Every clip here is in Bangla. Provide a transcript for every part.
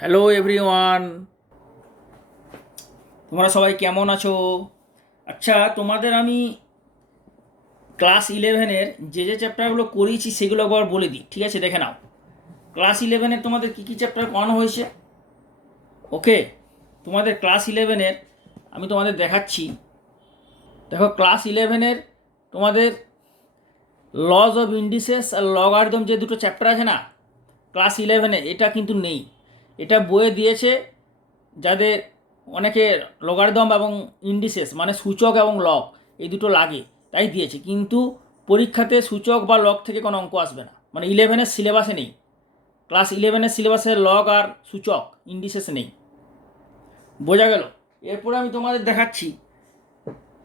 হ্যালো এভরিওয়ান, তোমরা সবাই কেমন আছো? আচ্ছা, তোমাদের আমি ক্লাস ইলেভেনের যে চ্যাপ্টারগুলো করিয়েছি সেগুলো একবার বলে দিই, ঠিক আছে? দেখে নাও। ক্লাস ইলেভেনের তোমাদের কী কী চ্যাপ্টার করানো হয়েছে। ওকে, তোমাদের ক্লাস ইলেভেনের আমি তোমাদের দেখাচ্ছি। দেখো, ক্লাস ইলেভেনের তোমাদের লজ অফ ইন্ডিসেস আর লগারিদম যে দুটো চ্যাপ্টার আছে না, ক্লাস ইলেভেনে এটা কিন্তু নেই। এটা বইয়ে দিয়েছে যাদের অনেকে লগারিদম এবং ইন্ডিসেস মানে সূচক এবং লগ এই দুটো লাগে, তাই দিয়েছে। কিন্তু পরীক্ষাতে সূচক বা লগ থেকে কোনো অঙ্ক আসবে না, মানে ইলেভেনের সিলেবাসে নেই। ক্লাস ইলেভেনের সিলেবাসে লগ আর সূচক ইন্ডিসেস নেই। বোঝা গেল? এরপরে আমি তোমাদের দেখাচ্ছি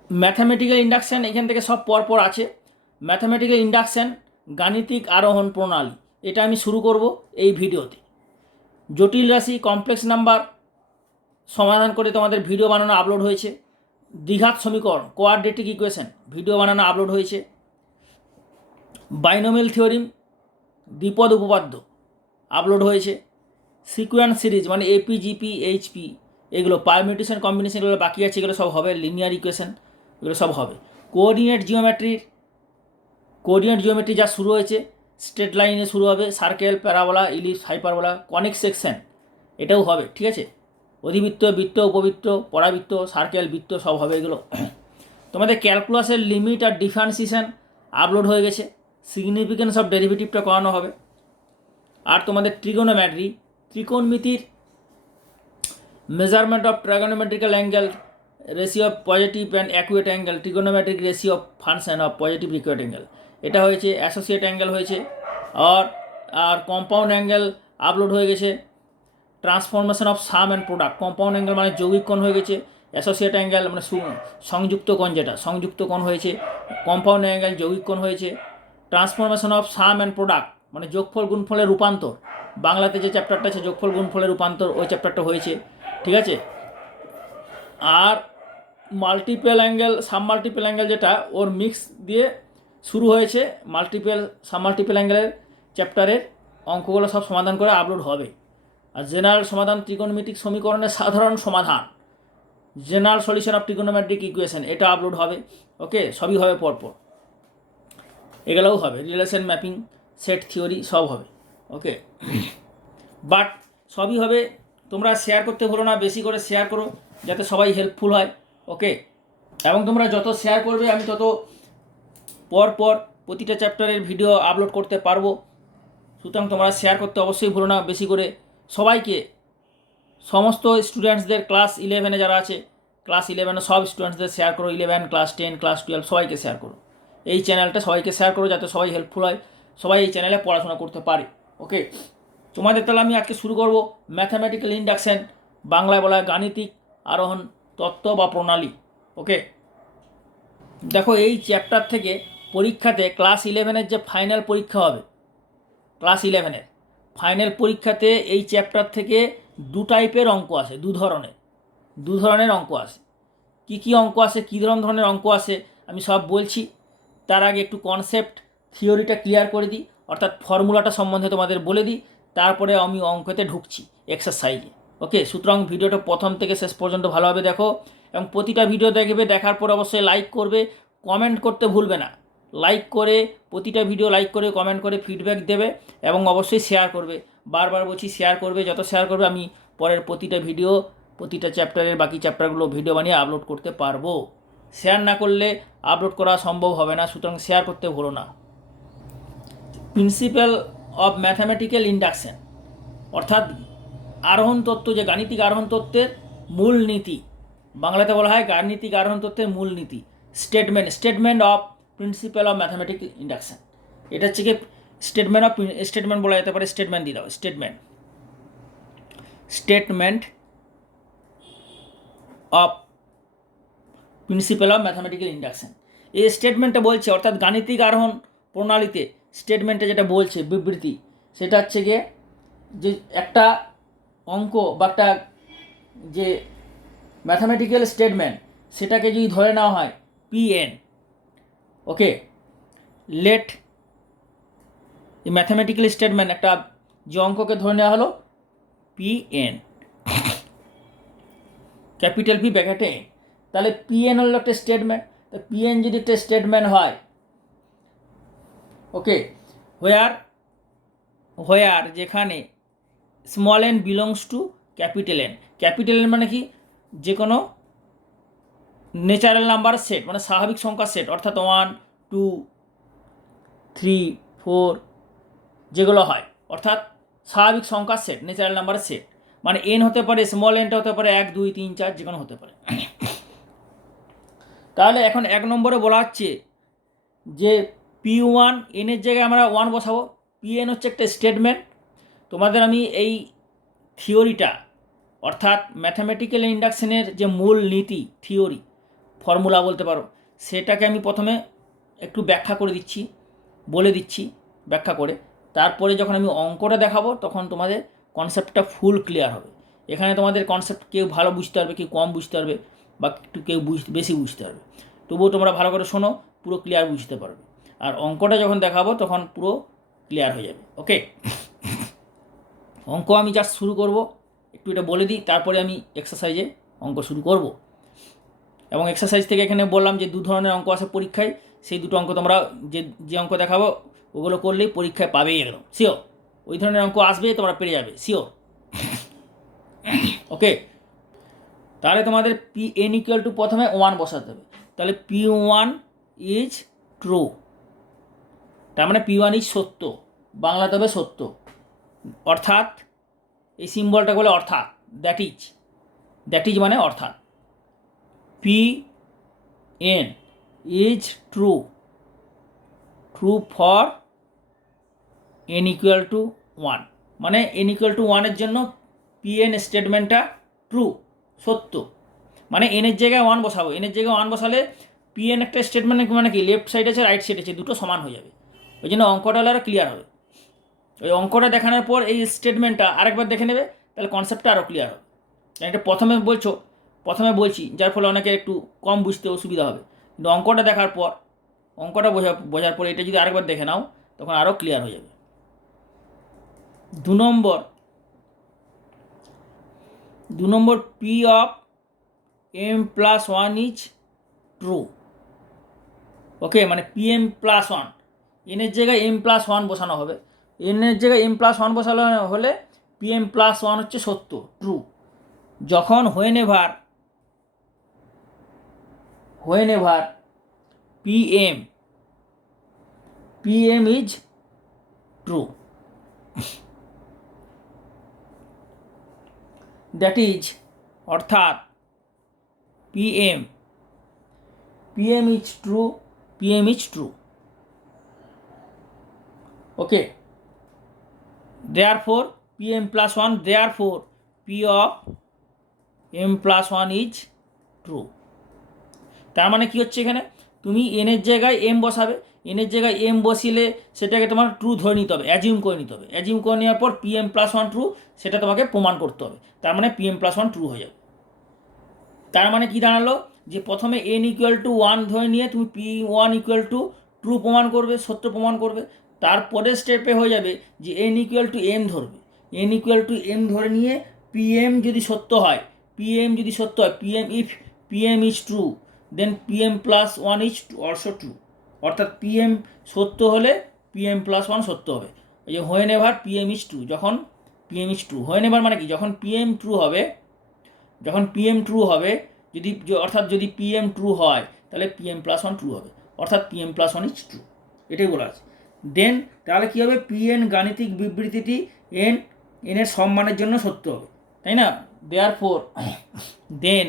ম্যাথামেটিক্যাল ইন্ডাকশান। এখান থেকে সব পরপর আছে। ম্যাথামেটিক্যাল ইন্ডাকশান, গাণিতিক আরোহণ প্রণালী, এটা আমি শুরু করব এই ভিডিওতে। জটিল রাশি, কমপ্লেক্স নাম্বার সমাধান করে তোমাদের ভিডিও বানানো আপলোড হয়েছে। দ্বিঘাত সমীকরণ, কোয়াড্রেটিক ইকুয়েশন, ভিডিও বানানো আপলোড হয়েছে। বাইনোমিয়াল থিওরিম, দ্বিপদ উপপাদ্য আপলোড হয়েছে। সিকোয়েন্স সিরিজ মানে এপি জিপি এইচপি, এগুলো পারমিউটেশন কম্বিনেশন, এগুলো বাকি আছে, এগুলো সব হবে। লিনিয়ার ইকুয়েশন, এগুলো সব হবে। কোঅর্ডিনেট জিওমেট্রি যা শুরু হয়েছে, স্ট্রেট লাইনে শুরু হবে। Circle, parabola, ellipse, hyperbola, conic section, এটাও হবে, ঠিক আছে? অধিবৃত্ত, বৃত্ত, উপবৃত্ত, পরাবৃত্ত, সার্কেল, বৃত্ত সব হবে এগুলো। তোমাদের ক্যালকুলাসের লিমিট আর ডিফারেন্সিয়েশন আপলোড হয়ে গেছে। সিগনিফিকেন্স অফ ডেরিভেটিভটা করানো হবে। আর তোমাদের ট্রিগোনোমেট্রি, ত্রিকোণমিতির measurement of trigonometrical angle, ratio of positive and acute angle, trigonometric ratio of function of positive acute angle, এটা হয়েছে। অ্যাসোসিয়েট অ্যাঙ্গেল হয়েছে। আর কম্পাউন্ড অ্যাঙ্গেল আপলোড হয়ে গেছে। Transformation of some and product, compound angle মানে যৌগিক কোণ হয়ে গেছে। অ্যাসোসিয়েট অ্যাঙ্গেল মানে সংযুক্ত কোণ, যেটা সংযুক্ত কোণ হয়েছে। কম্পাউন্ড অ্যাঙ্গেল যৌগিক কোণ হয়েছে। Transformation of some and product মানে যোগফল গুণফলের রূপান্তর, বাংলাতে যে চ্যাপ্টারটা আছে যোগফল গুণফলের রূপান্তর, ওই চ্যাপ্টারটা হয়েছে, ঠিক আছে? আর multiple angle, sub multiple angle, যেটা ওর মিক্স দিয়ে শুরু হয়েছে। সাব মাল্টিপল অ্যাঙ্গেলের চ্যাপ্টারের অঙ্কগুলো সব সমাধান করে আপলোড হবে। আর জেনারেল সমাধান, ত্রিকোণমিতিক সমীকরণের সাধারণ সমাধান, general solution of trigonometric equation, এটা আপলোড হবে। ওকে, সবই হবে পরপর, এগুলোও হবে। রিলেশন ম্যাপিং, সেট থিওরি সব হবে। ওকে, বাট সবই হবে। তোমরা শেয়ার করতে ভুলো না, বেশি করে শেয়ার করো যাতে সবাই হেল্পফুল হয়। ওকে, এবং তোমরা যত শেয়ার করবে আমি তত পরপর প্রতিটা চ্যাপ্টারের ভিডিও আপলোড করতে পারবো। সুতরাং তোমরা শেয়ার করতে অবশ্যই ভুলো না, বেশি করে সবাইকে, সমস্ত স্টুডেন্টসদের, ক্লাস ইলেভেনে যারা আছে, ক্লাস ইলেভেনে সব স্টুডেন্টসদের শেয়ার করো। 11, ক্লাস 10, ক্লাস 12 সবাইকে শেয়ার করো। এই চ্যানেলটা সবাইকে শেয়ার করো যাতে সবাই হেল্পফুল হয়, সবাই এই চ্যানেলে পড়াশোনা করতে পারে। ওকে, তোমাদের তাহলে আমি আজকে শুরু করব ম্যাথামেটিক্যাল ইন্ডাকশন, বাংলায় বলা হয় গাণিতিক আরোহণ তত্ত্ব বা প্রণালী। ওকে, দেখো এই চ্যাপ্টার থেকে পরীক্ষাতে ক্লাস ইলেভেনের যে ফাইনাল পরীক্ষা হবে, ক্লাস ইলেভেনের ফাইনাল পরীক্ষাতে এই চ্যাপ্টার থেকে দু টাইপের অঙ্ক আসে, দু ধরনের অঙ্ক আসে। কি কি অঙ্ক আসে, কী ধরনের অঙ্ক আসে আমি সব বলছি। তার আগে একটু কনসেপ্ট থিওরিটা ক্লিয়ার করে দিই, অর্থাৎ ফর্মুলাটা সম্বন্ধে তোমাদের বলে দিই, তারপরে আমি অঙ্কতে ঢুকছি, এক্সারসাইজে। ওকে, সুতরাং ভিডিওটা প্রথম থেকে শেষ পর্যন্ত ভালোভাবে দেখো, এবং প্রতিটা ভিডিও দেখবে, দেখার পর অবশ্যই লাইক করবে, কমেন্ট করতে ভুলবে না। লাইক করে, প্রতিটা ভিডিও লাইক করে কমেন্ট করে ফিডব্যাক দেবে, এবং অবশ্যই শেয়ার করবে। বারবার বলছি শেয়ার করবে, যত শেয়ার করবে আমি পরের প্রতিটা ভিডিও, প্রতিটা চ্যাপ্টারের বাকি চ্যাপ্টারগুলো ভিডিও বানিয়ে আপলোড করতে পারবো। শেয়ার না করলে আপলোড করা সম্ভব হবে না, সুতরাং শেয়ার করতে ভুলো না। প্রিন্সিপাল অফ ম্যাথামেটিক্যাল ইন্ডাকশন, অর্থাৎ আরোহণ তত্ত্ব, যে গাণিতিক আরোহণ তত্ত্বের মূল নীতি, বাংলাতে বলা হয় গাণিতিক আরোহণ তত্ত্বের মূল নীতি। Statement of principal of mathematical induction, এটা হচ্ছে কি স্টেটমেন্ট বলা যেতে পারে। স্টেটমেন্ট দিয়ে দাও, statement of principal of mathematical induction. এই স্টেটমেন্টটা বলছে, অর্থাৎ গাণিতিক আরোহণ প্রণালীতে স্টেটমেন্টে যেটা বলছে, বিবৃতি, সেটা হচ্ছে গিয়ে যে একটা অঙ্ক বা একটা যে ম্যাথামেটিক্যাল স্টেটমেন্ট, সেটাকে যদি ধরে নেওয়া হয় পিএন, ওকে, লেট এই ম্যাথামেটিক্যাল স্টেটমেন্ট, একটা যে অঙ্ককে ধরে নেওয়া হলো পি এন, ক্যাপিটাল পি ব্র্যাকেটে এন। তাহলে পি এন হলো একটা স্টেটমেন্ট। তো পি এন যদি একটা স্টেটমেন্ট হয়, ওকে, হোয়ার যেখানে small N belongs to capital N. Capital N মানে কি, যে কোনো ন্যাচারাল নাম্বার সেট, মানে স্বাভাবিক সংখ্যার সেট, অর্থাৎ 1 2 3 4 যেগুলো হয়, অর্থাৎ স্বাভাবিক সংখ্যার সেট, ন্যাচারাল নাম্বারের সেট। মানে এন হতে পারে, স্মল এনটা হতে পারে 1 2 3 4, যে কোনো হতে পারে। তাহলে এখন 1 নম্বরে বলা হচ্ছে যে পি ওয়ান, এনের জায়গায় আমরা 1 বসাবো। পি এন হচ্ছে একটা স্টেটমেন্ট। তোমাদের আমি এই থিওরিটা, অর্থাৎ ম্যাথামেটিক্যাল ইন্ডাকশনের যে মূল নীতি, থিওরি, ফর্মুলা বলতে পারো, সেটাকে আমি প্রথমে একটু ব্যাখ্যা করে দিচ্ছি, বলে দিচ্ছি ব্যাখ্যা করে। তারপরে যখন আমি অঙ্কটা দেখাবো তখন তোমাদের কনসেপ্টটা ফুল ক্লিয়ার হবে। এখানে তোমাদের কনসেপ্ট কেউ ভালো বুঝতে পারবে, কেউ কম বুঝতে পারবে, বা একটু কেউ বেশি বুঝতে পারবে। তবুও তোমরা ভালো করে শোনো, পুরো ক্লিয়ার বুঝতে পারবে। আর অঙ্কটা যখন দেখাবো তখন পুরো ক্লিয়ার হয়ে যাবে। ওকে, অঙ্ক আমি জাস্ট শুরু করব, একটু এটা বলে দিই, তারপরে আমি এক্সারসাইজে অঙ্ক শুরু করব। এবং এক্সারসাইজ থেকে এখানে বললাম যে 2 ধরনের অঙ্ক আসে পরীক্ষায়, সেই দুটো অঙ্ক তোমরা যে অঙ্ক দেখাবো ওগুলো করলেই পরীক্ষায় পাবেই, একদম শিওর। ওই ধরনের অঙ্ক আসবে, তোমরা পেরে যাবে শিওর। ওকে, তাহলে তোমাদের পি এন ইকুয়াল টু প্রথমে 1 বসাতে হবে। তাহলে পি ওয়ান ইজ ট্রু, তার মানে পি ওয়ান ইজ সত্য, বাংলাতে হবে সত্য। অর্থাৎ এই সিম্বলটা বলে অর্থাৎ, দ্যাট ইজ মানে অর্থাৎ। P N is true for N equal two 1, মানে এন ইকুয়াল টু 1-এর জন্য পি এন স্টেটমেন্টটা ট্রু, সত্য। মানে এনের জায়গায় 1 বসাবো, এনের জায়গায় 1 বসালে পি এন একটা স্টেটমেন্ট, মানে কি লেফট সাইড আছে রাইট সাইড আছে, দুটো সমান হয়ে যাবে। ওই জন্য অঙ্কটা আরও ক্লিয়ার হবে। ওই অঙ্কটা দেখানোর পর এই স্টেটমেন্টটা আরেকবার দেখে নেবে, তাহলে কনসেপ্টটা আরও ক্লিয়ার হবে। এটা প্রথমে বলছি, যার ফলে অনেকে একটু কম বুঝতে অসুবিধা হবে। কিন্তু অঙ্কটা দেখার পর, অঙ্কটা বোঝার পর এটা যদি আরেকবার দেখে নাও তখন আরও ক্লিয়ার হয়ে যাবে। 2 নম্বর P of M plus 1 is true. Okay, মানে পি এম প্লাস 1, এনের জায়গায় এম প্লাস 1 বসানো হবে। এনের জায়গায় এম প্লাস 1 বসানো হলে পি এম প্লাস 1 হচ্ছে সত্য, ট্রু। যখন whenever P M is true, that is, অর্থাৎ P M is true, okay. Therefore P M plus 1, therefore P of M plus 1 is true. তার মানে কি হচ্ছে, এখানে তুমি এনের জায়গায় এম বসাবে, এনের জায়গায় এম বসিলে সেটাকে তোমার ট্রু ধরে নিতে হবে, অ্যাজিউম করে নিতে হবে। অ্যাজিউম করে নেওয়ার পর পি এম প্লাস 1 ট্রু, সেটা তোমাকে প্রমাণ করতে হবে। তার মানে পি এম প্লাস 1 ট্রু হয়ে যাবে। তার মানে কি দাঁড়ালো, যে প্রথমে এন ইকুয়াল টু 1 ধরে নিয়ে তুমি P one equal to true প্রমাণ করবে, সত্য প্রমাণ করবে। তারপরের স্টেপে হয়ে যাবে যে এন ইকুয়াল টু এম ধরবে, এন ইকুয়াল টু এম ধরে নিয়ে পি এম যদি সত্য হয়, P M if P M is true, then P M plus 1 is also true. অর্থাৎ পি এম সত্য হলে পি এম প্লাস 1 সত্য হবে। এই যে whenever P M is true, যখন P M is true, whenever মানে কি, যখন পি এম ট্রু হবে, যদি অর্থাৎ যদি পি এম ট্রু হয় তাহলে পি এম প্লাস 1 ট্রু হবে, অর্থাৎ P M plus 1 is true, এটাই বলা আছে। দেন তাহলে কী হবে, পি এন গাণিতিক বিবৃতিটি এনের সব মানের জন্য সত্য হবে, তাই না? দেয়ারফোর দেন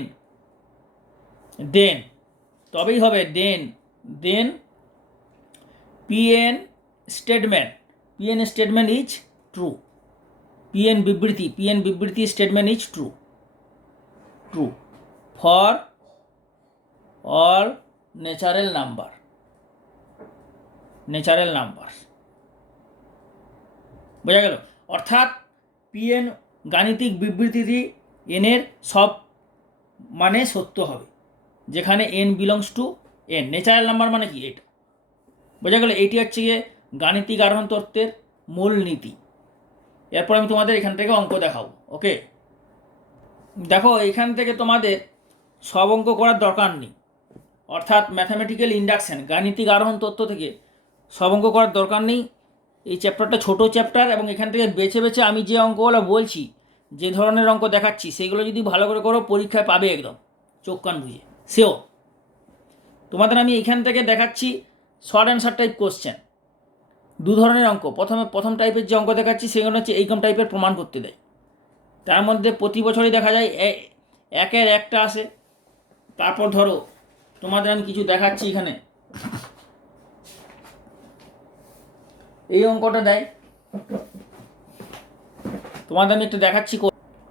তবেই হবে, then P N statement is true, P N বিবৃতি statement is true for all natural number, বোঝা গেল? অর্থাৎ পি এন গাণিতিক বিবৃতিটি এনের সব মানে সত্য হবে, যেখানে N belongs to N. Natural number মানে কি, এটা বোঝা গেল? এইটি হচ্ছে গিয়ে গাণিতিক আরোহণ তত্ত্বের মূল নীতি। এরপর আমি তোমাদের এখান থেকে অঙ্ক দেখাবো। ওকে, দেখো এখান থেকে তোমাদের সব অঙ্ক করার দরকার নেই, অর্থাৎ ম্যাথামেটিক্যাল ইন্ডাকশন গাণিতিক আরোহণ তত্ত্ব থেকে সব অঙ্ক করার দরকার নেই। এই চ্যাপ্টারটা ছোট চ্যাপ্টার, এবং এখান থেকে বেছে বেছে আমি যে অঙ্কগুলো বলছি, যে ধরনের অঙ্ক দেখাচ্ছি, সেগুলো যদি ভালো করে করো পরীক্ষায় পাবে একদম চোখ কান বুঝে, শিওর। তোমাদের আমি এখান থেকে দেখাচ্ছি শর্ট অ্যান্সার টাইপ কোশ্চেন, দু ধরনের অঙ্ক। প্রথম টাইপের যে অঙ্ক দেখাচ্ছি সেগুলো হচ্ছে এইরকম টাইপের প্রমাণ করতে দেয়। তার মধ্যে প্রতি বছরই দেখা যায় একের একটা আসে। তারপর ধরো তোমাদের আমি কিছু দেখাচ্ছি, এখানে এই অঙ্কটা দেয়, তোমাদের আমি একটু দেখাচ্ছি।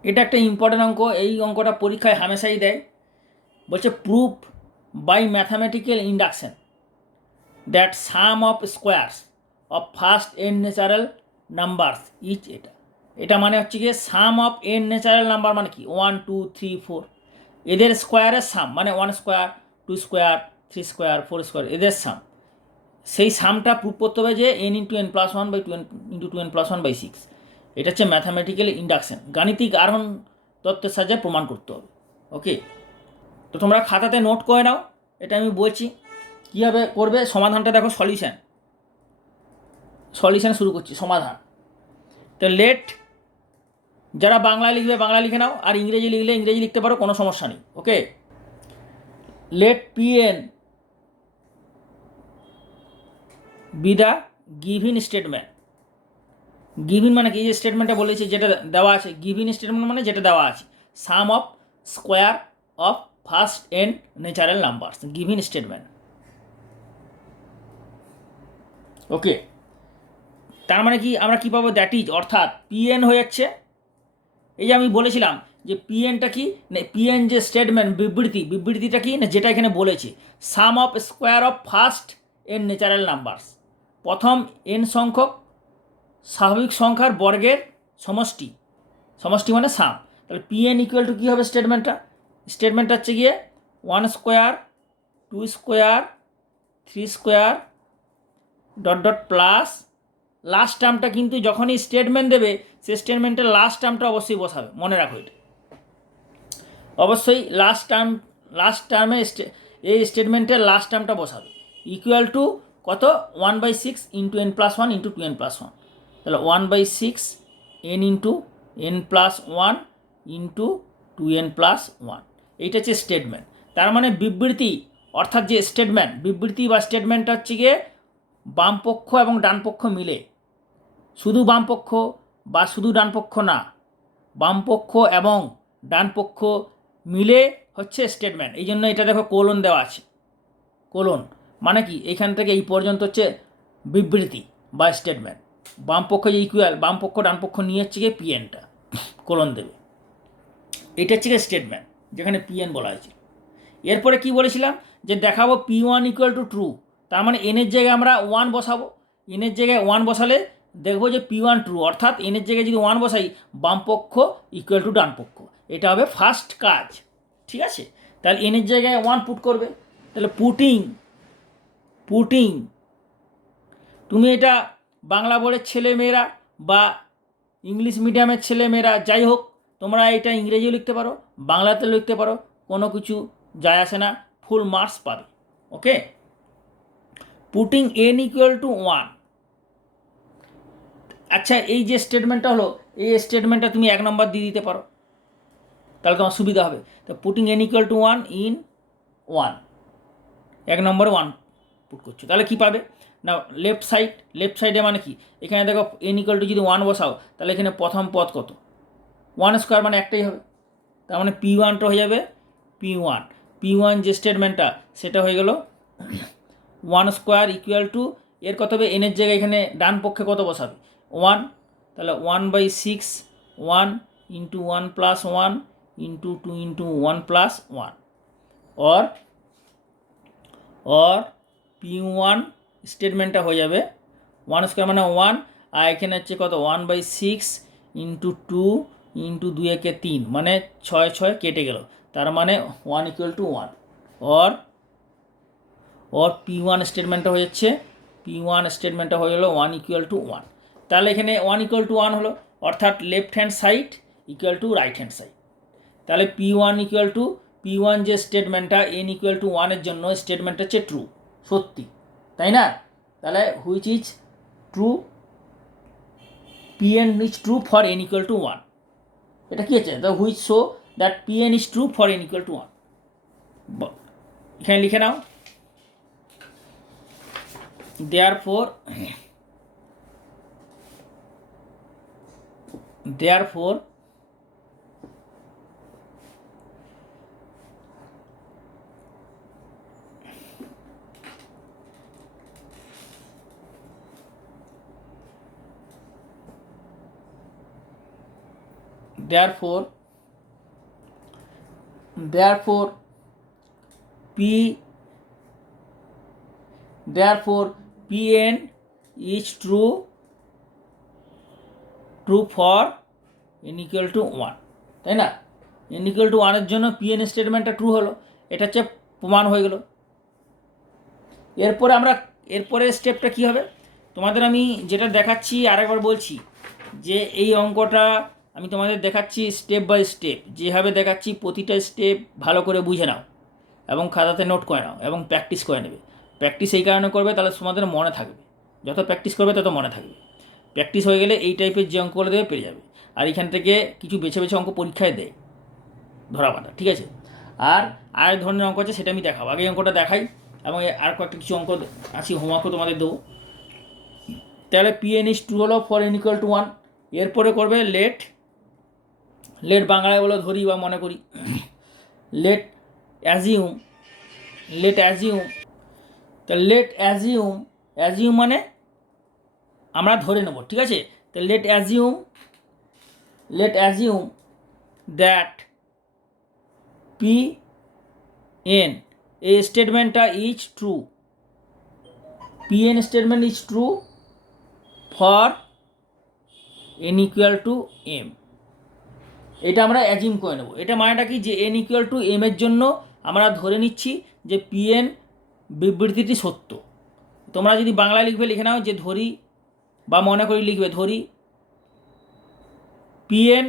এটা একটা ইম্পর্টেন্ট অঙ্ক, এই অঙ্কটা পরীক্ষায় হামেশাই দেয়। বলছে proof by mathematical induction that sum of squares of first N natural numbers each. এটা মানে হচ্ছে গিয়ে sum of N natural number, মানে কি 1 2 3 4, এদের স্কোয়ারের সাম, মানে 1 স্কোয়ার 2 স্কোয়ার 3 স্কোয়ার 4 স্কোয়ার, এদের সাম। সেই সামটা প্রুফ করতে হবে যে n into n plus 1 by 2 into 2n plus 1 by 6। এটা হচ্ছে ম্যাথামেটিক্যাল ইন্ডাকশন, গাণিতিক আরোহণ তত্ত্বের সাহায্যে প্রমাণ করতে হবে। ওকে, তো তোমরা খাতাতে নোট করে নাও, এটা আমি বলছি কীভাবে করবে। সমাধানটা দেখো, সলিউশন শুরু করছি, সমাধান। তো লেট, যারা বাংলা লিখবে বাংলা লিখে নাও, আর ইংরেজি লিখলে ইংরেজি লিখতে পারো, কোনো সমস্যা নেই। Okay, let Pn be the given statement. Given মানে কি, যে স্টেটমেন্টটা বলেছে যেটা দেওয়া আছে, গিভিন স্টেটমেন্ট মানে যেটা দেওয়া আছে, sum of square of first N natural numbers, given statement. Okay, তার মানে কি আমরা কী পাবো, দ্যাট ইজ, অর্থাৎ Pn হয়ে যাচ্ছে, এই যে আমি বলেছিলাম যে পিএনটা কি না, পিএন যে স্টেটমেন্ট, বিবৃতিটা কি না, যেটা এখানে বলেছে sum of square of first N natural numbers, প্রথম এন সংখ্যক স্বাভাবিক সংখ্যার বর্গের সমষ্টি, সমষ্টি মানে সাম। তাহলে পিএন ইকুয়াল টু কী হবে স্টেটমেন্টটা হচ্ছে গিয়ে 1 square 2 square 3 square dot dot plus, last টার্মটা কিন্তু যখনই স্টেটমেন্ট দেবে সে স্টেটমেন্টের লাস্ট টার্মটা অবশ্যই বসাবে, মনে রাখো এটা অবশ্যই। লাস্ট টার্মে এই স্টেটমেন্টের লাস্ট টার্মটা বসাবে, ইকুয়াল টু কত, 1/6 into n plus 1 into 2n plus 1। তাহলে 1/6 n into n plus 1 into 2n plus 1, এইটা হচ্ছে স্টেটমেন্ট। তার মানে বিবৃতি, অর্থাৎ যে স্টেটমেন্ট, বিবৃতি বা স্টেটমেন্টটা হচ্ছে গিয়ে বামপক্ষ এবং ডানপক্ষ মিলে, শুধু বামপক্ষ বা শুধু ডানপক্ষ না, বামপক্ষ এবং ডানপক্ষ মিলে হচ্ছে স্টেটমেন্ট। এই জন্য এটা দেখো কোলন দেওয়া আছে, কোলন মানে কি, এখান থেকে এই পর্যন্ত হচ্ছে বিবৃতি বা স্টেটমেন্ট, বামপক্ষ যে ইকুয়াল, বামপক্ষ ডানপক্ষ নিয়ে হচ্ছে গিয়ে পিএনটা কোলন দেবে, এটা হচ্ছে গিয়ে স্টেটমেন্ট যেখানে পিএন বলা হয়েছে। এরপরে কি বলেছিলাম, যে দেখাবো P1 ইকুয়াল টু ট্রু, তার মানে এনের জায়গায় আমরা 1 বসাবো, এনের জায়গায় 1 বসালে দেখবো যে P1 ট্রু, অর্থাৎ এনের জায়গায় যদি 1 বসাই বামপক্ষ ইকুয়াল টু ডানপক্ষ, এটা হবে ফার্স্ট কাজ। ঠিক আছে, তাহলে এনের জায়গায় 1 পুট করবে। তাহলে পুটিং তুমি এটা বাংলা বোর্ডের ছেলেমেয়েরা বা ইংলিশ মিডিয়ামের ছেলেমেয়েরা, যাই হোক, তোমরা এটা ইংরেজিও লিখতে পারো, বাংলাতেও লিখতে পারো, কোনো কিছু যায় আসে না, ফুল মার্কস পাবে। ওকে, পুটিং n ইকুয়াল টু 1। আচ্ছা, এই যে স্টেটমেন্টটা হলো, এই স্টেটমেন্টটা তুমি 1 নম্বর দিয়ে দিতে পারো, তাহলে তোমার সুবিধা হবে। তো putting n equal two 1 in 1, 1 নম্বরে 1 পুট করছো, তাহলে কী পাবে না, লেফট সাইডে মানে কি, এখানে দেখো n ইকুয়াল টু যদি 1 বসাও, তাহলে এখানে প্রথম পদ কত, 1 স্কোয়ার মানে একটাই হবে, তার মানে P1টা হয়ে যাবে P1 যে স্টেটমেন্টটা সেটা হয়ে গেল 1 স্কোয়ার ইকুয়াল টু, এর কত হবে, এনের জায়গায় এখানে ডান পক্ষে কত বসাবে 1, তাহলে 1/6 1 into 1 plus 1 into 2 into 1 plus 1, or P1 স্টেটমেন্টটা হয়ে যাবে 1 স্কোয়ার মানে 1, আর এখানে হচ্ছে কত 1/6 ইন্টু 2 ইন্টু 2 একে 3, মানে 6 6 কেটে গেল, তার মানে 1 ইকুয়াল টু 1, অর P1 স্টেটমেন্টটা হয়ে যাচ্ছে, P1 স্টেটমেন্টটা হয়ে গেলো 1 ইকুয়াল টু 1। তাহলে এখানে 1 ইকুয়াল টু 1 হলো, অর্থাৎ left hand side equal to right hand side. তাহলে P1 ইকুয়াল টু P1 যে স্টেটমেন্টটা n ইকুয়াল টু 1 এর জন্য স্টেটমেন্টটা হচ্ছে ট্রু, সত্যি, তাই না? তাহলে which is true, Pn is true for n equal two 1। এটা কি আছে? The which show that Pn is true for n equal two 1। এখানে লিখে নাও, therefore Pn is true for n equal to 1, তাই না? n equal to 1 এর জন্য Pn স্টেটমেন্টটা ট্রু হলো, এটা হচ্ছে প্রমাণ হয়ে গেল। এরপরে স্টেপটা কি হবে তোমাদের আমি যেটা দেখাচ্ছি, আরেকবার বলছি যে এই অঙ্কটা আমি তোমাদের দেখাচ্ছি স্টেপ বাই স্টেপ, যেভাবে দেখাচ্ছি প্রতিটা স্টেপ ভালো করে বুঝে নাও এবং খাতাতে নোট করে নাও এবং প্র্যাকটিস করে নেবে। প্র্যাকটিস এই কারণে করবে, তাহলে তোমাদের মনে থাকবে, যত প্র্যাকটিস করবে তত মনে থাকবে। প্র্যাকটিস হয়ে গেলে এই টাইপের যে অঙ্কগুলো দেবে পেরে যাবে। আর এখান থেকে কিছু বেছে বেছে অঙ্ক পরীক্ষায় দেয় ধরা বাঁধা, ঠিক আছে? আর ধরনের অঙ্ক আছে সেটা আমি দেখাবো, আগে অঙ্কটা দেখাই এবং আর কয়েকটা কিছু অঙ্ক আছে হোমওয়ার্কও তোমাদের দেবো। তাহলে Pn ইজ ট্রু হলো ফর n ইকুয়াল টু 1। এরপরে করবে লেট বাংলায় বলো ধরি বা মনে করি, লেট অ্যাজিউম। তা লেট অ্যাজিউম মানে আমরা ধরে নেব, ঠিক আছে? তো লেট অ্যাজিউম দ্যাট Pn, এই স্টেটমেন্টটা is true, Pn statement is true for n equal to m। এটা আমরা অ্যাজিউম করে নেব। এটা মানেটা কি, যে n ইকুয়াল টু m এর জন্য আমরা ধরে নিচ্ছি যে Pn বিবৃতিটি সত্য। তোমরা যদি বাংলায় লিখবে লিখে নাও যে ধরি বা মনে করি লিখবে ধরি Pn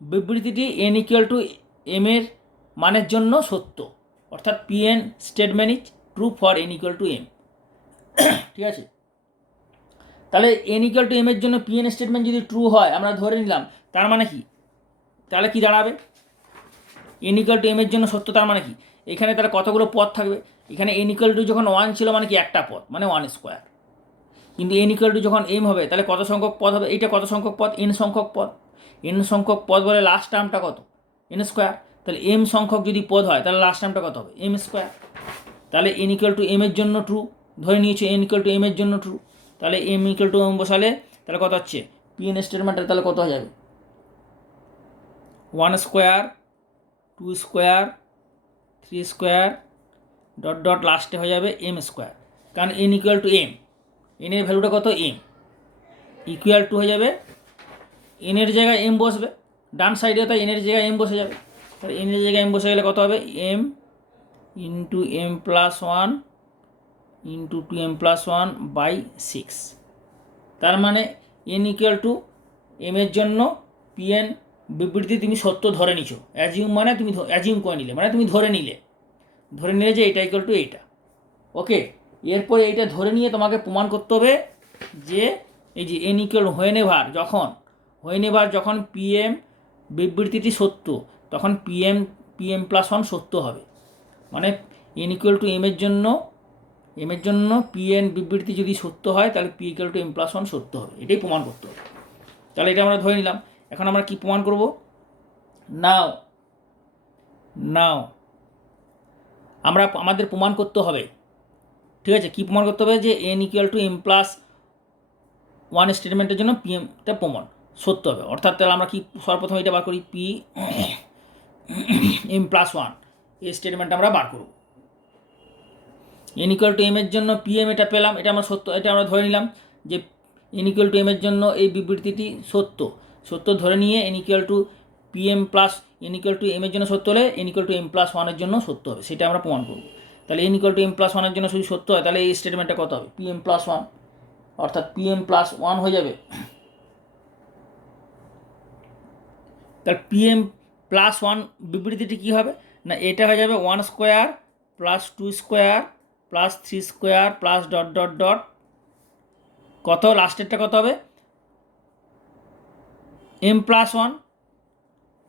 বিবৃতিটি n ইকুয়াল টু m এর মানের জন্য সত্য, অর্থাৎ Pn statement is true for n equal to m, ঠিক আছে? তাহলে n ইকুয়াল টু m এর জন্য Pn স্টেটমেন্ট যদি ট্রু হয় আমরা ধরে নিলাম, তার মানে কি? তাহলে কি দাঁড়াবে? n ইকুয়াল টু m এর জন্য সত্য, তার মানে কি? এখানে তাহলে কতগুলো পদ থাকবে? এখানে n ইকুয়াল টু যখন 1 ছিল মানে কি একটা পদ, মানে 1 স্কোয়ার। কিন্তু n ইকুয়াল টু যখন m হবে তাহলে কত সংখ্যক পদ হবে? এইটা কত সংখ্যক পদ? n সংখ্যক পদ। n সংখ্যক পদ বলে লাস্ট টার্মটা কত? n square. তাহলে m সংখ্যক যদি পদ হয় তাহলে লাস্ট টার্মটা কত হবে? m square. তাহলে n ইকুয়াল টু m এর জন্য ট্রু ধরে নিয়েছো, n ইকুয়াল টু m এর জন্য ট্রু। তাহলে m ইকুয়াল টু m বসালে তাহলে কত হচ্ছে? Pn স্টেটমেন্টের তাহলে কত হয়ে যাবে? 1 square, 2 square, 3 square dot dot লাস্টে হয়ে যাবে m স্কোয়ার, কারণ n equal to m, n এর ভ্যালুটা কত? m ইকুয়াল টু হয়ে যাবে, n এর জায়গায় m বসবে ডান সাইডে, তাই n এর জায়গায় m বসে যাবে। তাহলে n এর জায়গায় m বসে গেলে কত হবে? m into m plus 1 into 2m plus 1 by 6। তার মানে n ইকুয়াল টু m এর জন্য Pn বিবৃতি তুমি সত্য ধরে নিছো। অ্যাজিউম মানে তুমি অ্যাজিউম করে নিলে, মানে তুমি ধরে নিলে যে এটা ইকুয়াল টু এইটা, ওকে? এরপরে এইটা ধরে নিয়ে তোমাকে প্রমাণ করতে হবে যে এই যে n ইকুয়াল হোয়েনেভার যখন Pm বিবৃতিটি সত্য তখন Pm প্লাস 1 সত্য হবে, মানে n ইকুয়াল টু m এর জন্য Pn বিবৃতি যদি সত্য হয় তাহলে p equal to m plus 1 সত্য হবে। এটাই প্রমাণ করতে হবে। তাহলে এটা আমরা ধরে নিলাম। এখন আমরা কি প্রমাণ করব? নাও আমাদের প্রমাণ করতে হবে, ঠিক আছে? কি প্রমাণ করতে হবে? যে n equal to m plus 1 স্টেটমেন্টের জন্য Pmটা প্রমাণ সত্য হবে। অর্থাৎ তাহলে আমরা কি সর্বপ্রথম এটা বার করি, m প্লাস 1 এই স্টেটমেন্টটা আমরা বার করব। n ইকুয়াল টু m এর জন্য Pm এটা পেলাম, এটা আমরা সত্য, এটা আমরা ধরে নিলাম যে n ইকুয়াল টু m এর জন্য এই বিবৃতিটি সত্য ধরে নিয়ে n equal two Pm plus n equal to m এর জন্য সত্য হলে n equal to m plus 1 এর জন্য সত্য হবে, সেটা আমরা প্রমাণ করব। তাহলে n equal to m plus 1 এর জন্য যদি সত্য হয় তাহলে এই স্টেটমেন্টটা কত হবে? Pm প্লাস 1, অর্থাৎ Pm প্লাস 1 হয়ে যাবে তাহলে পিএম প্লাস ওয়ান বিবৃতিটি কী হবে না, এটা হয়ে যাবে 1 square plus 2 square plus 3 square plus dot dot dot কত, লাস্টেরটা কত হবে M plus one.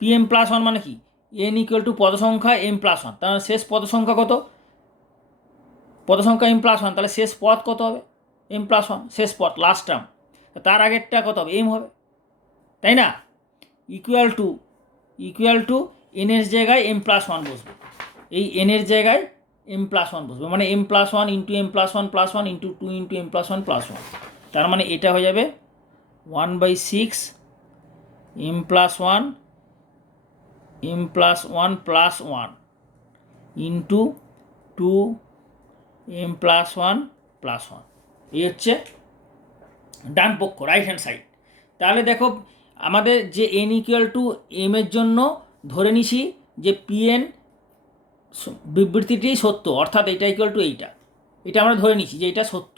PM plus one মানে কি, এন ইকুয়াল টু পদ সংখ্যা এম প্লাস ওয়ান, তার শেষ পদ সংখ্যা কত, পদ সংখ্যা এম প্লাস ওয়ান, তাহলে শেষ পদ কত হবে এম প্লাস ওয়ান, শেষ পদ লাস্ট টার্ম, তার আগেরটা কত হবে এম হবে, তাই না। ইকুয়াল টু এনের জায়গায় এম প্লাস ওয়ান বসবে, এই এনের জায়গায় এম প্লাস ওয়ান বসবে, মানে M plus one into M plus one plus one into 2 into M plus one plus one, তার মানে এটা হয়ে যাবে 1/6 M plus one plus one into 2 M plus one plus one, এই হচ্ছে ডান পক্ষ, রাইট হ্যান্ড সাইড। তাহলে দেখো আমাদের যে এন ইকুয়াল টু এম এর জন্য ধরে নিছি যে পিএন বিবৃতিটি সত্য, অর্থাৎ এইটা ইকুয়াল টু এইটা, এটা আমরা ধরে নিছি যে এইটা সত্য,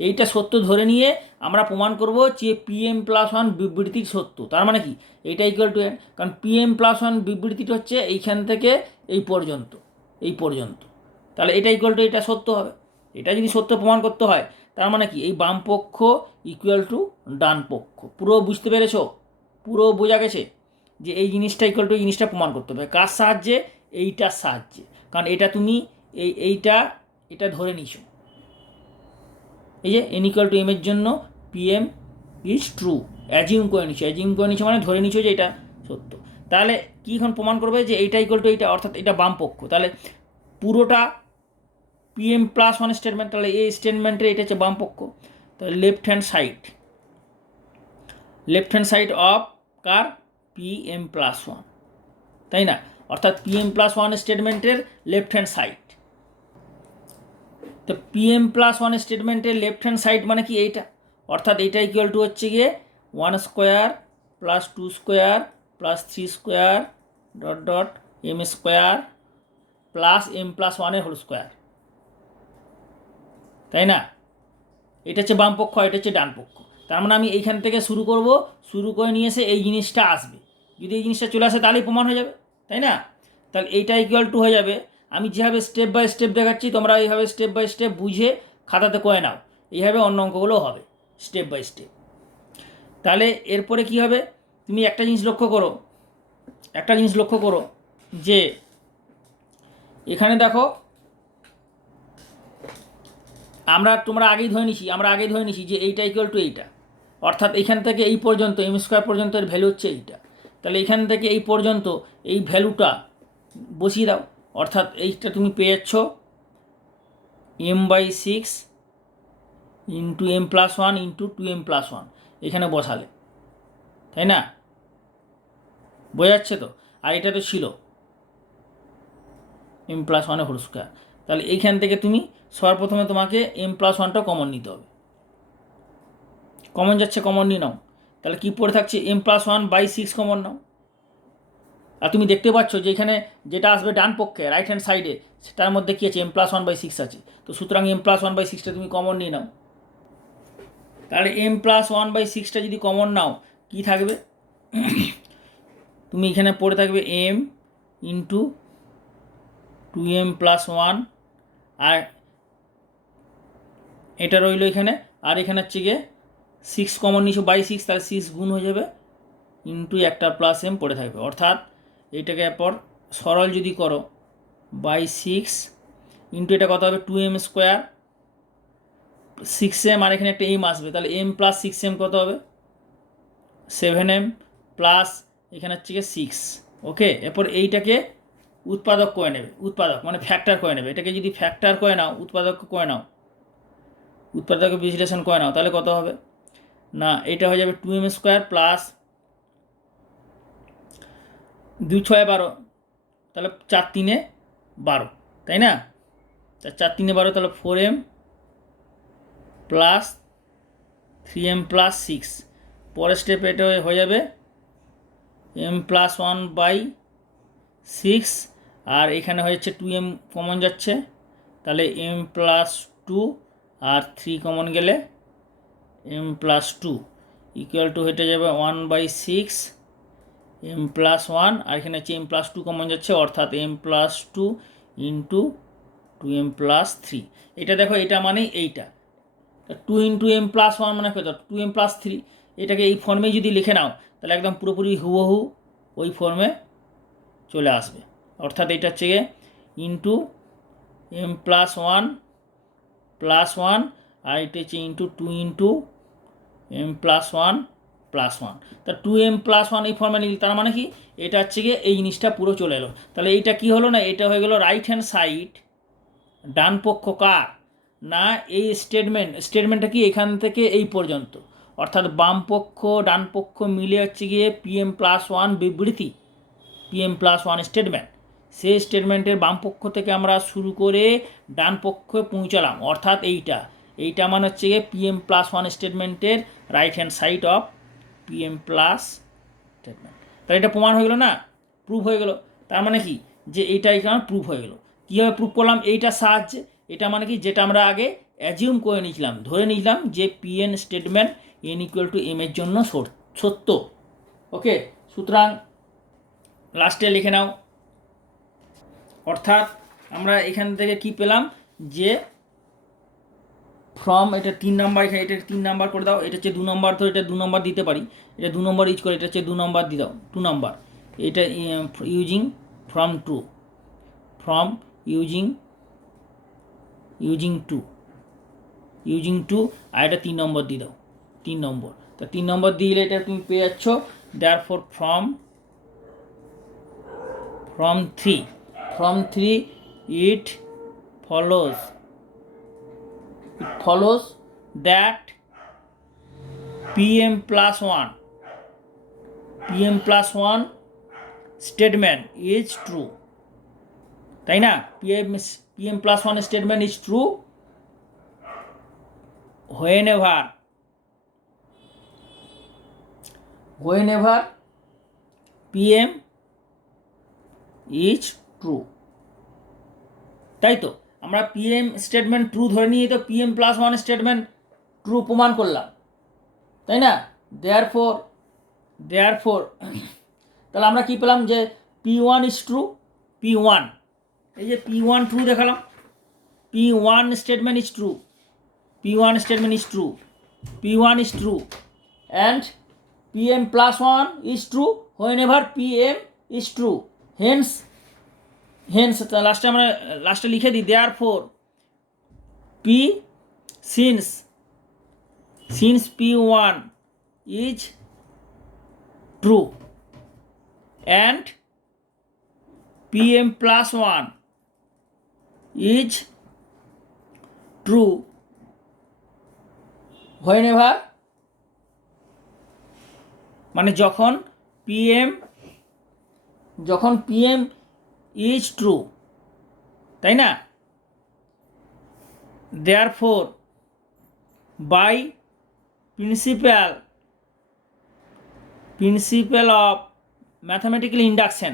এইটা সত্য ধরে নিয়ে আমরা প্রমাণ করব যে পিএম প্লাস ওয়ান বিবৃতি সত্য। তার মানে কি, এইটা ইকুয়াল টু এন, কারণ পিএম প্লাস ওয়ান বিবৃতিটা হচ্ছে এইখান থেকে এই পর্যন্ত, তাহলে এটা ইকুয়াল টু এটা সত্য হবে। এটা যদি সত্য প্রমাণ করতে হয় তার মানে কি, এই বাম পক্ষ ইকুয়াল টু ডান পক্ষ। পুরো বুঝতে পেরেছো, পুরো বোঝা গেছে যে এই জিনিসটা ইকুয়াল টু এই জিনিসটা প্রমাণ করতে হবে কার সাহায্যে, এইটার সাহায্যে, কারণ এটা তুমি এটা ধরে নিছো, এই যে এন ইকুয়াল টু এম এর জন্য পিএম ইজ ট্রু, অ্যাজিউম করে নিছো মানে ধরে নিছো যে এটা সত্য। তাহলে কি এখন প্রমাণ করবে যে এইটা ইকুয়াল টু এইটা, অর্থাৎ এটা বাম পক্ষ, তাহলে পুরোটা পিএম প্লাস ওয়ান স্টেটমেন্ট, তাহলে এই স্টেটমেন্টের এটা হচ্ছে বাম পক্ষ, তাহলে left hand side of car, PM plus one, তাই না, অর্থাৎ পিএম প্লাস ওয়ান স্টেটমেন্টের লেফট হ্যান্ড সাইড। তো পিএম প্লাস ওয়ান স্টেটমেন্টের লেফট হ্যান্ড সাইড মানে কি এইটা, অর্থাৎ এইটা ইকুয়াল টু হচ্ছে গিয়ে 1 square plus 2 square plus 3 square dot dot M square plus M plus ওয়ানের হোল স্কোয়ার, তাই না। এটা হচ্ছে বাম পক্ষ, এটা হচ্ছে ডান পক্ষ। তার মানে আমি এইখান থেকে শুরু করে নিয়ে এসে এই জিনিসটা আসবে, যদি এই জিনিসটা চলে আসে তাহলেই প্রমাণ হয়ে যাবে, তাই না। তাহলে এইটা ইকুয়াল টু হয়ে যাবে, আমি যেভাবে স্টেপ বাই স্টেপ দেখাচ্ছি তোমরা এইভাবে স্টেপ বাই স্টেপ বুঝে খাতাতে করে নাও, এইভাবে অন্য অঙ্কগুলো হবে স্টেপ বাই স্টেপ। তাহলে এরপরে কি হবে, তুমি একটা জিনিস লক্ষ্য করো যে এখানে দেখো তোমরা আগেই ধরে নিছি যে এইটা ইকুয়াল টু এইটা, অর্থাৎ এইখান থেকে এই পর্যন্ত এম স্কোয়ার পর্যন্ত এর ভ্যালু হচ্ছে এইটা, তাহলে এখান থেকে এই পর্যন্ত এই ভ্যালুটা বসিয়ে দাও, অর্থাৎ এইটা তুমি পেয়ে যাচ্ছ m/6 into M plus one into 2m plus one, এখানে বসালে, তাই না, বোঝা যাচ্ছে তো। আর এটা তো ছিল এম প্লাস ওয়ানের হোল স্কোয়ার, তাহলে এইখান থেকে তুমি সর্বপ্রথমে তোমাকে এম প্লাস ওয়ানটা কমন নিতে হবে, কমন যাচ্ছে কমন নিয়ে নাও, তাহলে কী পড়ে থাকছে m+1/6 কমন নাও। আর তুমি দেখতে পাচ্ছ যে এখানে যেটা আসবে ডান পক্ষে রাইট হ্যান্ড সাইডে সেটার মধ্যে কী আছে, m+1/6 আছে, তো সুতরাং m+1/6টা তুমি কমন নিয়ে নাও। তাহলে m+1/6টা যদি কমন নাও কি থাকবে, তুমি এখানে পড়ে থাকবে m ইন্টু 2m প্লাস 1, আর এটা রইল এখানে, আর এখানে হচ্ছে গিয়ে 6 কমন নিছো 6, তাহলে 6 গুণ হয়ে যাবে ইন্টু একটা প্লাস এম পড়ে থাকবে, অর্থাৎ এইটাকে এরপর সরল যদি করো 6 ইন্টু এটা কত হবে 2m স্কোয়ার 6m, আর এখানে একটা এম আসবে, তাহলে m+6m কত হবে 7m প্লাস এখানে হচ্ছে গিয়ে 6। ওকে, এরপর এইটাকে উৎপাদক করে নেবে, উৎপাদক মানে ফ্যাক্টর করে নেবে, এটাকে যদি ফ্যাক্টর করে নাও উৎপাদক বিশ্লেষণ করে নাও তাহলে কত হবে না, এটা হয়ে যাবে 2m স্কোয়ার প্লাস 2 6 12, তাহলে 4 3 12, তাই না, 4 3 12, তাহলে 4m প্লাস 3m প্লাস 6, পরের স্টেপ এটা হয়ে যাবে m+1/6, আর এখানে হয়েছে 2m কমন যাচ্ছে, তাহলে m+2 আর 3 কমন গেলে m+2 ইকুয়াল টু হেঁটে যাবে 1/6 এম প্লাস ওয়ান, আর এখানে হচ্ছে এম প্লাস টু কমন যাচ্ছে, অর্থাৎ m plus two into two m plus three. এটা দেখো, এটা মানে এইটা two into M plus one মানে কত, টু এম প্লাস থ্রি। এটাকে এই ফর্মেই যদি লিখে নাও তাহলে একদম পুরোপুরি হুবহু ওই ফর্মে চলে আসবে। অর্থাৎ এটা হচ্ছে গিয়ে ইন্টু এম প্লাস ওয়ান, আর এটা হচ্ছে ইন্টু এম প্লাস ওয়ান। তা টু এম প্লাস ওয়ান এই ফর্মে নিল, তার মানে কি এটা হচ্ছে গিয়ে এই জিনিসটা পুরো চলে এলো। তাহলে এইটা কি হলো না, এটা হয়ে গেল রাইট হ্যান্ড সাইড, ডান পক্ষ কার না এই স্টেটমেন্টটা কি এখান থেকে এই পর্যন্ত, অর্থাৎ বাম পক্ষ ডান পক্ষ মিলে হচ্ছে গিয়ে পিএম প্লাস ওয়ান বিবৃতি, পিএম প্লাস ওয়ান স্টেটমেন্ট। সেই স্টেটমেন্টের বাম পক্ষ থেকে আমরা শুরু করে ডান পক্ষে পৌঁছালাম, অর্থাৎ এইটা মানে হচ্ছে গিয়ে পিএম প্লাস ওয়ান স্টেটমেন্টের right hand side of PM plus statement. তাহলে এটা প্রমাণ হয়ে গেলো না, প্রুফ হয়ে গেলো। তার মানে কি যে এইটা এখানে প্রুফ হয়ে গেলো। কীভাবে প্রুফ করলাম, এইটার সাহায্যে। এটা মানে কি যেটা আমরা আগে অ্যাজিউম করে নিয়েছিলাম, ধরে নিয়েছিলাম যে P n statement n equal to m এর জন্য সত্য। ওকে, সুতরাং লাস্টে লিখে নাও। অর্থাৎ আমরা এখান থেকে কি পেলাম যে ফ্রম, এটা 3 নাম্বার, এখানে এটা 3 নাম্বার করে দাও, এটা হচ্ছে 2 নম্বর, তো এটা 2 নম্বর দিতে পারি, এটা 2 নম্বর ইউজ করে, এটা হচ্ছে 2 নম্বর দিয়ে দাও, 2 নম্বর। এটা ইউজিং ফ্রম ইউজিং টু, আর এটা 3 নম্বর দিয়ে দাও, 3 নম্বর। তো 3 নম্বর দিলে এটা তুমি পেয়ে যাচ্ছ therefore from 3 it follows that pm plus 1 statement is true, তাই না? pm plus 1 statement is true whenever pm is true। তাই তো আমরা পিএম স্টেটমেন্ট ট্রু ধরে নিয়ে তো PM plus one statement true প্রমাণ করলাম, তাই না? দেয়ারফর তাহলে আমরা কি পেলাম যে P1 is true, P1, এই যে P1 ট্রু দেখালাম, P1 statement is true, P1 is true and PM plus 1 is true whenever PM is true, hence লাস্টে লিখে দিই therefore since P1 is true and PM plus 1 is true whenever, মানে যখন PM is true, তাই না? therefore by principle of mathematical induction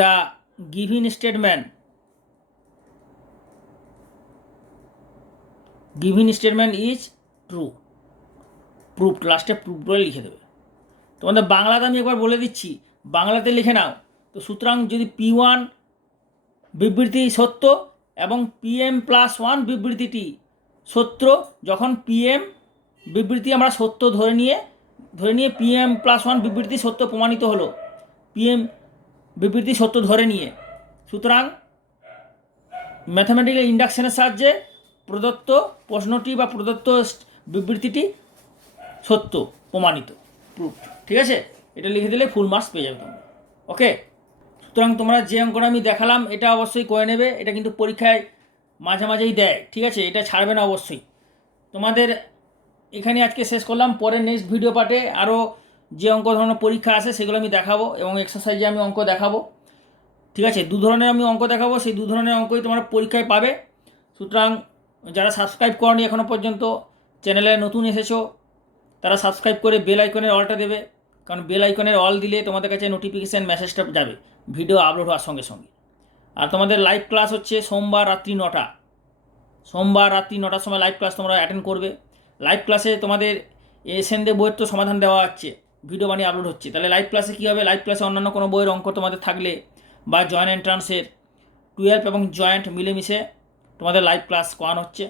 the given statement is true, proofed, লাস্টে প্রুফ বলে লিখে দেবে। তোমাদের বাংলাতে আমি একবার বলে দিচ্ছি, বাংলাতে লিখে নাও। তো সুতরাং যদি P1 বিবৃতি সত্য এবং PM প্লাস 1 বিবৃতিটি সত্য, যখন PM বিবৃতি আমরা সত্য ধরে নিয়ে PM প্লাস 1 বিবৃতি সত্য প্রমাণিত হলো, PM বিবৃতি সত্য ধরে নিয়ে, সুতরাং ম্যাথামেটিক্যাল ইন্ডাকশনের সাহায্যে প্রদত্ত প্রশ্নটি বা প্রদত্ত বিবৃতিটি সত্য প্রমাণিত, প্রুফ। ঠিক আছে, এটা লিখে দিলে ফুল মার্কস পেয়ে যাবে তোমরা। ওকে, সুতরাং তোমরা যে অঙ্কটা আমি দেখালাম এটা অবশ্যই করে নেবে, এটা কিন্তু পরীক্ষায় মাঝেই দেয়, ঠিক আছে? এটা ছাড়বে না অবশ্যই। তোমাদের এখানে আজকে শেষ করলাম, পরে নেক্সট ভিডিও পার্টে আরও যে অঙ্ক ধরনের পরীক্ষা আসে সেগুলো আমি দেখাবো এবং এক্সারসাইজে আমি অঙ্ক দেখাবো, ঠিক আছে? 2 ধরনের আমি অঙ্ক দেখাবো, সেই 2 ধরনের অঙ্কই তোমরা পরীক্ষায় পাবে। সুতরাং যারা সাবস্ক্রাইব করনি এখনও পর্যন্ত, চ্যানেলে নতুন এসেছো, তারা সাবস্ক্রাইব করে বেল আইকনের অলটা দেবে, কারণ বেল আইকনের অল দিলে তোমাদের কাছে নোটিফিকেশান মেসেজটা যাবে ভিডিও আপলোড হওয়ার সঙ্গে সঙ্গে। আর তোমাদের লাইভ ক্লাস হচ্ছে সোমবার রাত্রি 9টা, সোমবার রাত্রি 9টার সময় লাইভ ক্লাস তোমরা অ্যাটেন্ড করবে। লাইভ ক্লাসে তোমাদের এসএনদে বইয়ের তো সমাধান দেওয়া হচ্ছে, ভিডিও বানিয়ে আপলোড হচ্ছে। তাহলে লাইভ ক্লাসে কী হবে, লাইভ ক্লাসে অন্যান্য কোনো বইয়ের অঙ্ক তোমাদের থাকলে বা জয়েন্ট এন্ট্রান্সের 12 এবং জয়েন্ট মিলেমিশে তোমাদের লাইভ ক্লাস করানো হচ্ছে।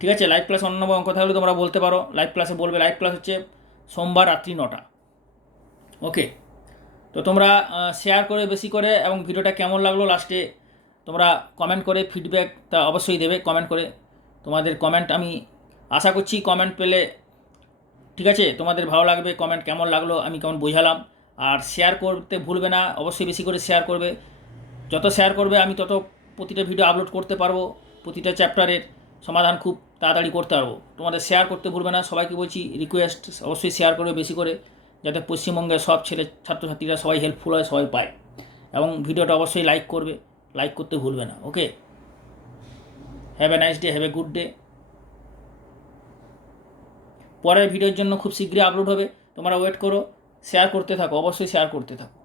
ঠিক আছে, লাইভ ক্লাস অন্য অঙ্ক থাকলে তোমরা বলতে পারো, লাইভ ক্লাসে বলবে। লাইভ ক্লাস হচ্ছে সোমবার রাত্রি 9টা। ওকে, তো তোমরা শেয়ার করে বেশি করে, এবং ভিডিওটা কেমন লাগলো লাস্টে তোমরা কমেন্ট করে ফিডব্যাকটা অবশ্যই দেবে কমেন্ট করে। তোমাদের কমেন্ট আমি আশা করছি, কমেন্ট পেলে ঠিক আছে তোমাদের ভালো লাগবে, কমেন্ট কেমন লাগলো আমি কেমন বোঝালাম। আর শেয়ার করতে ভুলবে না, অবশ্যই বেশি করে শেয়ার করবে। যত শেয়ার করবে আমি তত প্রতিটা ভিডিও আপলোড করতে পারবো, প্রতিটা চ্যাপ্টারের সমাধান খুব তাড়াতাড়ি করতে পারবো। তোমাদের শেয়ার করতে ভুলবে না, সবাইকে বলছি রিকোয়েস্ট, অবশ্যই শেয়ার করবে বেশি করে, যাতে পশ্চিমবঙ্গের সব ছাত্রছাত্রীরা সবাই হেল্পফুল হয়, সবাই পায়। এবং ভিডিওটা অবশ্যই লাইক করবে, লাইক করতে ভুলবে না। Okay, have a nice day, have a good day. পরের ভিডিওর জন্য খুব শীঘ্রই আপলোড হবে, তোমরা ওয়েট করো, শেয়ার করতে থাকো, অবশ্যই শেয়ার করতে থাকো।